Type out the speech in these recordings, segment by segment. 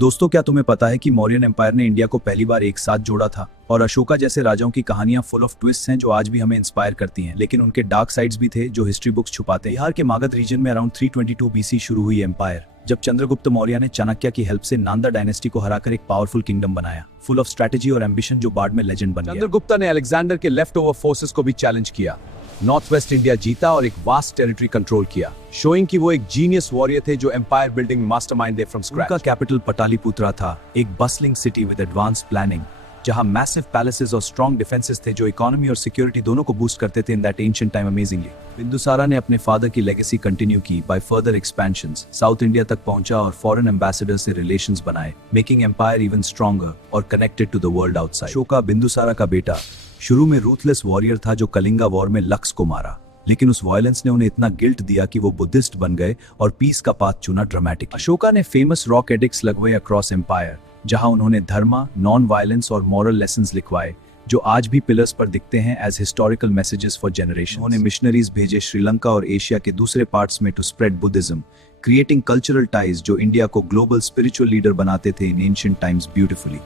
दोस्तों, क्या तुम्हें पता है कि मौर्यन एम्पायर ने इंडिया को पहली बार एक साथ जोड़ा था? और अशोका जैसे राजाओं की कहानियां फुल ऑफ ट्विस्ट्स हैं जो आज भी हमें इंस्पायर करती हैं, लेकिन उनके डार्क साइड्स भी थे जो हिस्ट्री बुक्स छुपाते हैं। बिहार के मागध रीजन में अराउंड 322 बीसी शुरू हुई एम्पायर, जब चंद्रगुप्त मौर्य ने चाणक्य की हेल्प से नांदा डायनेस्टी को हराकर एक पावरफुल किंगडम बनाया, फुल ऑफ स्ट्रेटेजी और एम्बिशन, जो बाद में लेजेंड बन गया। चंद्रगुप्त ने अलेक्जेंडर के लेफ्ट ओवर फोर्सेस को भी चैलेंज किया, नॉर्थ वेस्ट इंडिया जीता और एक वास्ट टेरिटरी कंट्रोल किया, शोइंग कि वो एक जीनियस वॉरियर थे जो एम्पायर बिल्डिंग मास्टरमाइंड थे फ्रॉम स्क्रैच। उनका कैपिटल पटालीपुत्रा था, एक bustling city with advance planning, जहां मैसिव पैलेसेस और स्ट्रॉन्ग डिफेंसेस थे जो इकोनॉमी और सिक्योरिटी दोनों को बूस्ट करते थे in that ancient time amazingly. Bindusara ने अपने फादर की लेगेसी कंटिन्यू की by further expansions, south India तक पहुंचा और फॉरेन एम्बेसडर से रिलेशंस बनाए, मेकिंग एम्पायर इवन स्ट्रॉन्गर और connected to the world outside. Ashoka Bindusara का बेटा शुरू में रूथलेस वॉरियर था जो कलिंगा वॉर में लक्स को मारा, लेकिन उस वायलेंस ने उन्हें इतना गिल्ट दिया कि वो बुद्धिस्ट बन गए और पीस का पाथ चुना ड्रामेटिक। अशोका ने फेमस रॉक एडिक्ट्स लगवाए अक्रॉस एम्पायर, जहां उन्होंने धर्मा, नॉन वायलेंस और मॉरल लेसन्स लिखवाए जो आज भी पिलर्स पर दिखते हैं as historical messages for generation. उन्होंने मिशनरीज भेजे श्रीलंका और एशिया के दूसरे पार्ट्स में to spread Buddhism, creating cultural ties जो इंडिया को ग्लोबल स्पिरिचुअल लीडर बनाते थे in ancient times beautifully.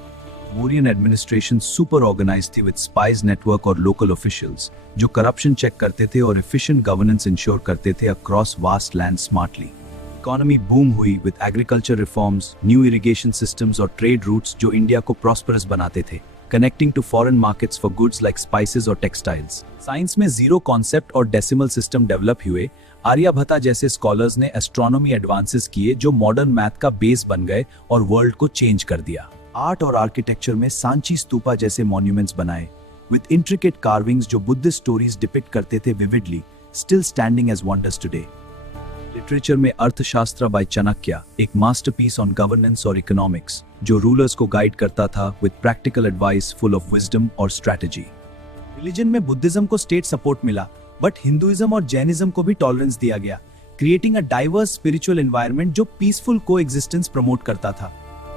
Mauryan administration super organise थी विद स्पाइज नेटवर्क और लोकल ऑफिशियल्स जो करप्शन चेक करते थे और एफिशिएंट गवर्नेंस इंश्योर करते थे across vast land smartly. Economy boom हुई with agriculture reforms, new irrigation systems और ट्रेड रूट्स जो इंडिया को प्रॉस्परस बनाते थे, connecting to foreign markets for goods like spices और टेक्सटाइल्स। साइंस में जीरो कॉन्सेप्ट और डेसिमल सिस्टम डेवलप हुए, आर्यभट्टा जैसे स्कॉलर्स ने एस्ट्रोनॉमी एडवांसेस किए जो मॉडर्न मैथ का बेस बन गए और वर्ल्ड को चेंज कर दिया। आर्ट और आर्किटेक्चर में सांची स्तूपा जैसे मॉन्यूमेंट्स बनाए विद इंट्रिकेट कार्विंग्स जो बुद्धिस्ट स्टोरीज डिपिक्ट करते थे vividly, still standing as wonders today. Literature में अर्थशास्त्र बाय चाणक्य, एक मास्टरपीस ऑन गवर्नेंस और इकोनॉमिक्स जो रूलर्स को गाइड करता था with practical advice full of wisdom और स्ट्रेटेजी। रिलीजन में बुद्धिज्म को स्टेट सपोर्ट मिला, बट हिंदुइज्म और जैनिज्म को भी टॉलरेंस दिया गया, creating a diverse spiritual environment जो पीसफुल कोएग्जिस्टेंस प्रमोट करता था।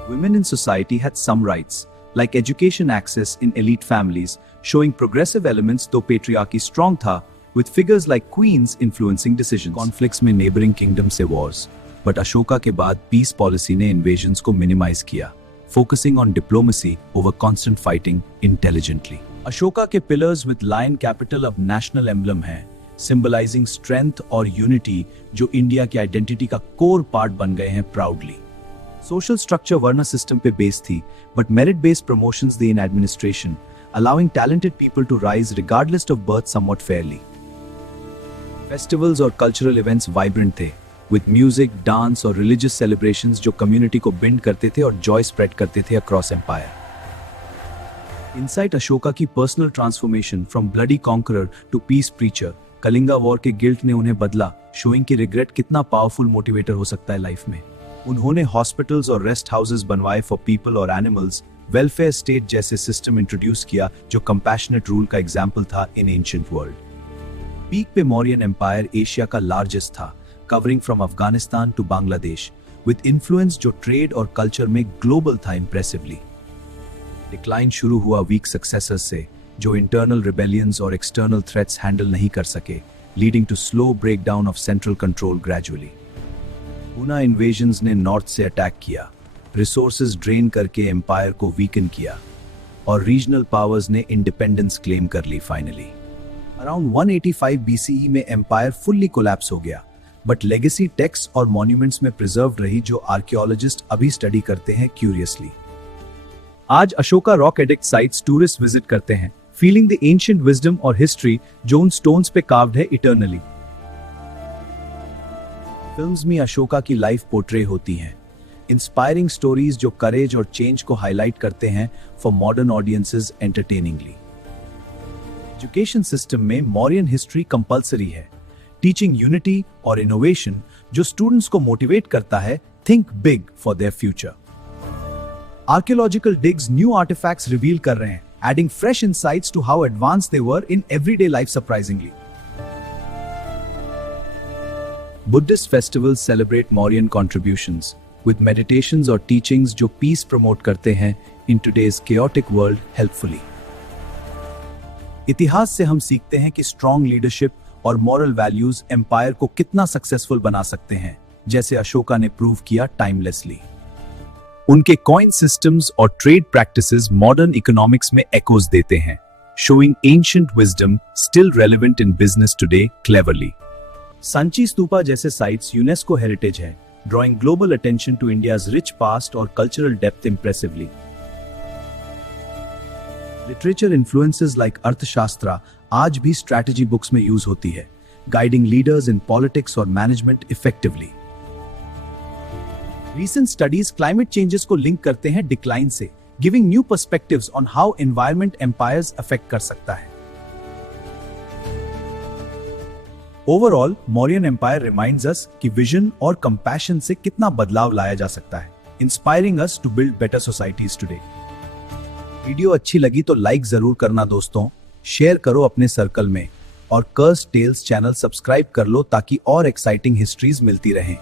Women in society had some rights, like education access in elite families, showing progressive elements though patriarchy strong tha, with figures like queens influencing decisions. Conflicts में neighboring kingdom से wars, but Ashoka के बाद peace policy ने invasions को minimize किया, focusing on diplomacy over constant fighting intelligently. Ashoka के pillars with lion capital अब national emblem हैं, symbolizing strength और unity जो इंडिया की identity का core part बन गए हैं proudly. Social structure varna system पे बेस्ड थी, बट मेरिट बेस्ड प्रमोशंस दी in administration, allowing talented people to rise regardless of birth somewhat fairly. Festivals और कल्चरल इवेंट्स वाइब्रेंट थे, विद म्यूजिक, डांस और रिलीजियस सेलिब्रेशंस जो कम्युनिटी को bind करते थे और जॉय स्प्रेड करते थे अक्रॉस एम्पायर। इनसाइट अशोका की personal transformation from bloody conqueror to peace preacher, Kalinga war के गिल्ट ने उन्हें बदला, शोइंग कि रिग्रेट कितना पावरफुल मोटिवेटर हो सकता है लाइफ में। उन्होंने हॉस्पिटल्स और रेस्ट हाउसेस बनवाए फॉर पीपल और एनिमल्स, वेलफेयर स्टेट जैसे सिस्टम इंट्रोड्यूस किया जो कंपैशनेट रूल का एग्जाम्पल था इन एंशिएंट वर्ल्ड। पीक पे मौर्यन एम्पायर एशिया का लार्जेस्ट था, covering from Afghanistan to Bangladesh, with influence जो ट्रेड और कल्चर में ग्लोबल था इंप्रेसिवली। डिक्लाइन शुरू हुआ वीक सक्सेसर्स से जो इंटरनल रिबेलियंस और एक्सटर्नल थ्रेट्स हैंडल नहीं कर सके, leading to slow breakdown of central control gradually. Huna invasions ने नॉर्थ से अटैक किया, रिसोर्सेज ड्रेन करके एम्पायर को वीकन किया और रीजनल पावर्स ने इंडिपेंडेंस क्लेम कर ली फाइनली। अराउंड 185 बीसीई में एम्पायर फुल्ली कोलैप्स हो गया, बट लेगेसी टेक्स्ट और मॉन्यूमेंट्स में प्रिजर्व्ड रही जो आर्कियोलॉजिस्ट अभी स्टडी करते हैं क्यूरियसली। आज Ashoka rock edict sites tourist visit करते हैं, फीलिंग द एंशिएंट विजडम और हिस्ट्री जो उन स्टोन्स पे कार्व्ड है इटर्नली। फिल्म्स में अशोका की लाइफ पोर्ट्रे होती हैं, इंस्पायरिंग स्टोरीज जो करेज और चेंज को हाईलाइट करते हैं for modern audiences entertainingly. Education system में मौर्यन हिस्ट्री कंपल्सरी है, टीचिंग यूनिटी और इनोवेशन जो स्टूडेंट्स को मोटिवेट करता है think big for their future. Archaeological digs new artifacts reveal कर रहे हैं, adding fresh insights to how advance they were in everyday life surprisingly. Buddhist festivals celebrate Mauryan contributions with meditations और teachings जो peace promote करते हैं in today's chaotic world helpfully. इतिहास से हम सीखते हैं कि strong leadership और moral values empire को कितना successful बना सकते हैं, जैसे अशोका ने prove किया timelessly. उनके कॉइन सिस्टम्स और ट्रेड प्रैक्टिसेस मॉडर्न इकोनॉमिक्स में एकोज देते हैं, showing ancient wisdom still relevant in business today cleverly. Sanchi stupa जैसे साइट्स यूनेस्को हेरिटेज हैं, drawing global attention to India's rich past और cultural depth impressively. Literature influences like अर्थशास्त्र आज भी strategy books में यूज होती है, guiding leaders in politics और management effectively. Recent studies climate changes को लिंक करते हैं डिक्लाइन से, giving new perspectives on how environment empires affect कर सकता है. Overall, Mauryan Empire reminds us कि vision और compassion से कितना बदलाव लाया जा सकता है, inspiring us to build better societies today. Video अच्छी लगी तो लाइक जरूर करना दोस्तों, शेयर करो अपने सर्कल में और कर्स टेल्स चैनल सब्सक्राइब कर लो ताकि और एक्साइटिंग हिस्ट्रीज मिलती रहें.